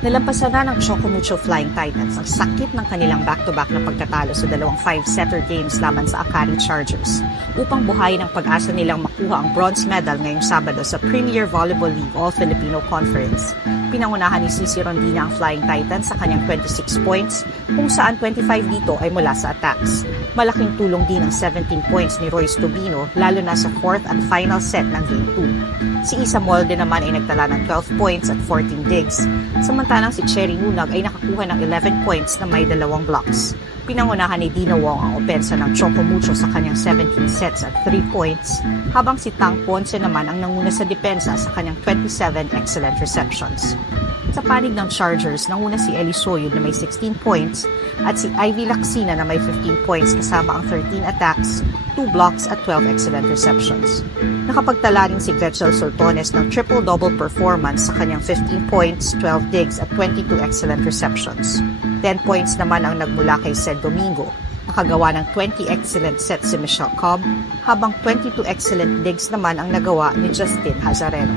Nalampasan na ng Chocomucho Flying Titans ang sakit ng kanilang back-to-back na pagkatalo sa dalawang 5-setter games laban sa Akari Chargers upang buhayin ang pag-asa nilang makuha ang bronze medal ngayong Sabado sa Premier Volleyball League All-Filipino Conference. Pinangunahan ni Cici Rondina ang Flying Titans sa kanyang 26 points kung saan 25 dito ay mula sa attacks. Malaking tulong din ang 17 points ni Royce Tubino lalo na sa fourth at final set ng Game 2. Si Isa Molde naman ay nagtala ng 12 points at 14 digs, samantalang si Cherry Nunag ay nakakuha ng 11 points na may 2 blocks. Pinangunahan ni Dina Wong ang opensa ng Chocomucho sa kanyang 17 sets at 3 points, habang si Tang Ponce naman ang nanguna sa depensa sa kanyang 27 excellent receptions. Sa panig ng Chargers, nanguna si Eli Soyud na may 16 points at si Ivy Lacsina na may 15 points kasama ang 13 attacks, 2 blocks at 12 excellent receptions. Nakapagtala rin si Gretchel Sortones ng triple-double performance sa kanyang 15 points, 12 digs at 22 excellent receptions. 10 points naman ang nagmula kay Ced Domingo. Nakagawa ng 20 excellent sets si Michelle Cobb, habang 22 excellent digs naman ang nagawa ni Justin Hazareno.